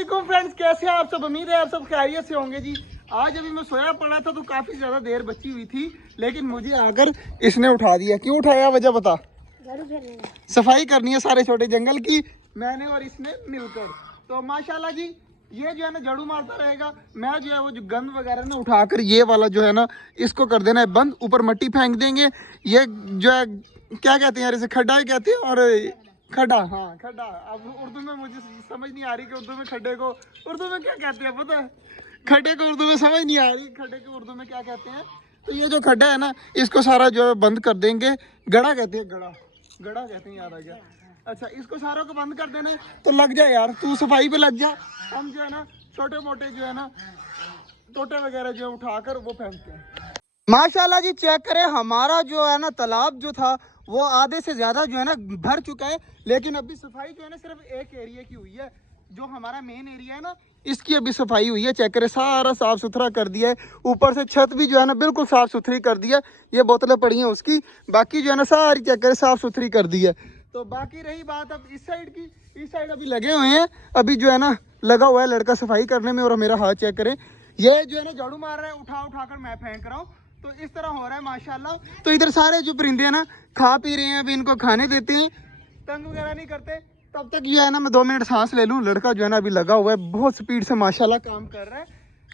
वालेकुम फ्रेंड्स, कैसे हैं आप सब। उम्मीद है आप सब खैरियत से होंगे जी। आज अभी मैं सोया पड़ा था तो काफ़ी ज़्यादा देर बची हुई थी, लेकिन मुझे आकर इसने उठा दिया। क्यों उठाया, वजह बता। सफाई करनी है सारे छोटे जंगल की, मैंने और इसने मिलकर। तो माशाल्लाह जी, ये जो है ना झाड़ू मारता रहेगा, मैं जो है वो जो गंद वगैरह ना उठाकर ये वाला जो है ना इसको कर देना है बंद। ऊपर मिट्टी फेंक देंगे। ये जो है क्या कहते हैं यार, इसे खड्डा ही कहते हैं। और खड्डा, हाँ खड्डा। अब उर्दू में मुझे समझ नहीं आ रही कि उर्दू में खड्डे को उर्दू में क्या कहते हैं, पता है? खड्डे को उर्दू में समझ नहीं आ रही, खड्डे को उर्दू में क्या कहते हैं। तो ये जो खड्डा है ना, इसको सारा जो है बंद कर देंगे। गड़ा कहते हैं, गड़ा गड़ा कहते हैं, याद आ गया। अच्छा, इसको सारा को बंद कर देना है। तो लग जाए यार, तू सफाई पे लग जा। हम जो है ना छोटे मोटे जो है ना टोटे वगैरह जो है उठाकर वो फेंकते हैं। माशाल्लाह जी, चेक करें, हमारा जो है ना तालाब जो था वो आधे से ज़्यादा जो है ना भर चुका है। लेकिन अभी सफाई जो है ना सिर्फ एक एरिया की हुई है, जो हमारा मेन एरिया है ना, इसकी अभी सफाई हुई है। चेक करें, सारा साफ़ सुथरा कर दिया है। ऊपर से छत भी जो है ना बिल्कुल साफ़ सुथरी कर दी है। ये बोतलें पड़ी हैं उसकी, बाकी जो है ना सारी चेक करें साफ़ सुथरी कर दी है। तो बाकी रही बात अब इस साइड की, इस साइड अभी लगे हुए हैं। अभी जो है ना लगा हुआ है लड़का सफाई करने में। और मेरा हाथ चेक करें, ये जो है ना झाड़ू मार रहा है, उठा उठा कर मैं फेंक रहा हूँ। तो इस तरह हो रहा है माशाल्लाह। तो इधर सारे जो परिंदे हैं ना खा पी रहे हैं, अभी इनको खाने देते हैं, तंग वगैरह नहीं करते। तब तक जो है ना मैं 2 मिनट सांस ले लूँ। लड़का जो है ना अभी लगा हुआ है, बहुत स्पीड से माशाल्लाह काम कर रहा है।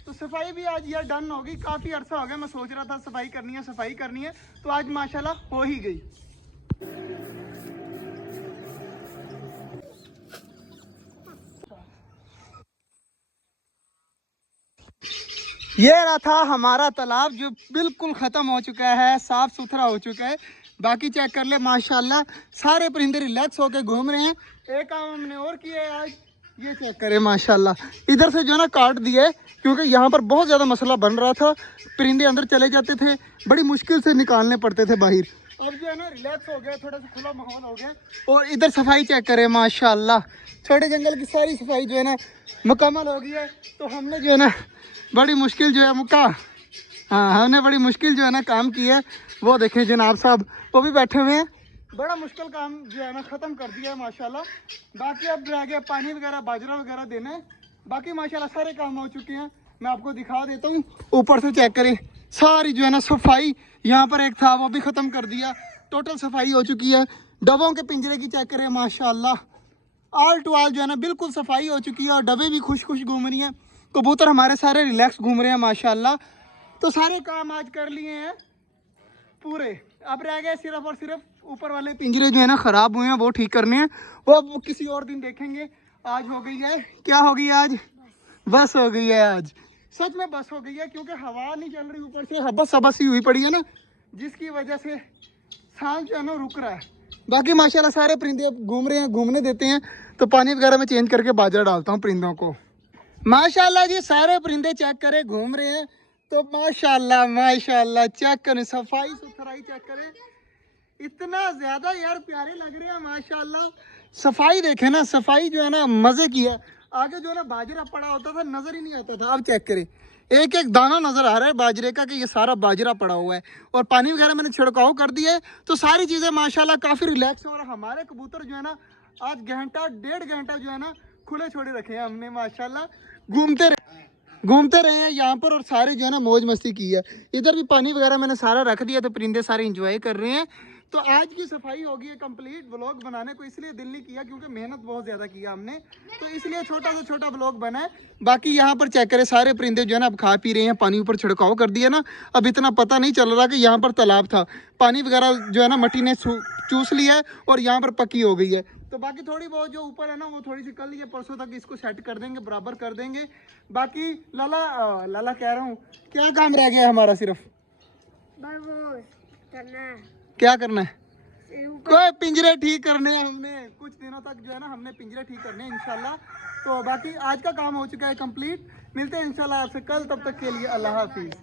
तो सफाई भी आज यार डन होगी। काफ़ी अर्सा हो गया मैं सोच रहा था सफाई करनी है, तो आज माशाल्लाह हो ही गई। ये रहा था हमारा तालाब, जो बिल्कुल ख़त्म हो चुका है, साफ़ सुथरा हो चुका है। बाकी चेक कर ले, माशाल्लाह सारे परिंदे रिलैक्स होकर घूम रहे हैं। एक काम हमने और किया है आज, ये चेक करें माशाल्लाह। इधर से जो है ना काट दिया है, क्योंकि यहाँ पर बहुत ज़्यादा मसला बन रहा था। परिंदे अंदर चले जाते थे, बड़ी मुश्किल से निकालने पड़ते थे बाहर। अब जो है ना रिलैक्स हो गया, थोड़ा सा खुला माहौल हो गया। और इधर सफाई चेक करें माशाल्लाह, छोटे जंगल की सारी सफाई जो है ना मुकम्मल हो गई है। तो हमने जो है ना बड़ी मुश्किल जो है मुक्का, हाँ हमने बड़ी मुश्किल जो है ना काम किया है। वो देखें जनाब साहब, वो भी बैठे हुए हैं। बड़ा मुश्किल काम जो है ना ख़त्म कर दिया है माशाल्लाह। बाकी अब रह गया पानी वगैरह, बाजरा वगैरह देना है। बाकी माशाल्लाह सारे काम हो चुके हैं। मैं आपको दिखा देता हूँ, ऊपर से चेक करें, सारी जो है ना सफाई। यहाँ पर एक था वो भी ख़त्म कर दिया, टोटल सफाई हो चुकी है। डबों के पिंजरे की चेक करें माशाल्लाह, आल टू आल जो है ना बिल्कुल सफाई हो चुकी है। और डबे भी खुश खुश घूम रही हैं, कबूतर हमारे सारे रिलैक्स घूम रहे हैं माशाल्लाह। तो सारे काम आज कर लिए हैं पूरे। अब रह गए सिर्फ और सिर्फ ऊपर वाले पिंजरे जो है ना ख़राब हुए हैं, वो ठीक करने हैं। वो अब किसी और दिन देखेंगे। आज हो गई है, क्या हो गई आज, बस हो गई है आज। सच में बस हो गई है, क्योंकि हवा नहीं चल रही, ऊपर से हबस हबस ही हुई पड़ी है ना, जिसकी वजह से सांस जो है ना रुक रहा है। बाकी माशाल्लाह सारे परिंदे अब घूम रहे हैं, घूमने देते हैं। तो पानी वगैरह में चेंज करके बाजरा डालता हूँ परिंदों को। माशाल्लाह जी, सारे परिंदे चेक करें घूम रहे हैं। तो माशाल्लाह माशाल्लाह चेक करें, सफाई सुथराई चेक करें, इतना ज्यादा यार प्यारे लग रहे हैं माशाल्लाह। सफाई देखे ना, सफाई जो है ना मजे की है। आगे जो है ना बाजरा पड़ा होता था, नजर ही नहीं आता था। अब चेक करें, एक एक दाना नजर आ रहा है बाजरे का, कि ये सारा बाजरा पड़ा हुआ है। और पानी वगैरह मैंने छिड़काव कर दिया है। तो सारी चीजें माशाल्लाह काफी रिलैक्स। और हमारे कबूतर जो है ना आज घंटा 1.5 घंटा जो है ना खुले छोड़े रखे हैं हमने माशाल्लाह। घूमते रहे हैं यहाँ पर, और सारे जो है ना मौज मस्ती की है। इधर भी पानी वगैरह मैंने सारा रख दिया, तो परिंदे सारे एंजॉय कर रहे हैं। तो आज की सफाई होगी है कंप्लीट। व्लॉग बनाने को इसलिए दिल नहीं किया, क्योंकि मेहनत बहुत ज़्यादा किया हमने, तो इसलिए छोटा से छोटा व्लॉग बना है। बाकी यहाँ पर चेक करें, सारे परिंदे जो है ना अब खा पी रहे हैं। पानी ऊपर छिड़काव कर दिया ना, अब इतना पता नहीं चल रहा कि यहाँ पर तालाब था। पानी वगैरह जो है ना मट्टी ने चूस लिया है, और यहाँ पर पक्की हो गई है। तो बाकी थोड़ी बहुत जो ऊपर है ना, वो थोड़ी सी कल या परसों तक इसको सेट कर देंगे, बराबर कर देंगे। बाकी लाला लाला कह रहा हूँ, क्या काम रह गया है हमारा, सिर्फ क्या करना है, कोई पिंजरे ठीक करने हैं हमने। कुछ दिनों तक जो है ना हमने पिंजरे ठीक करने हैं इंशाल्लाह। तो बाकी आज का काम हो चुका है कंप्लीट। मिलते हैं इंशाल्लाह आपसे कल, तब तक के लिए अल्लाह हाफिज़।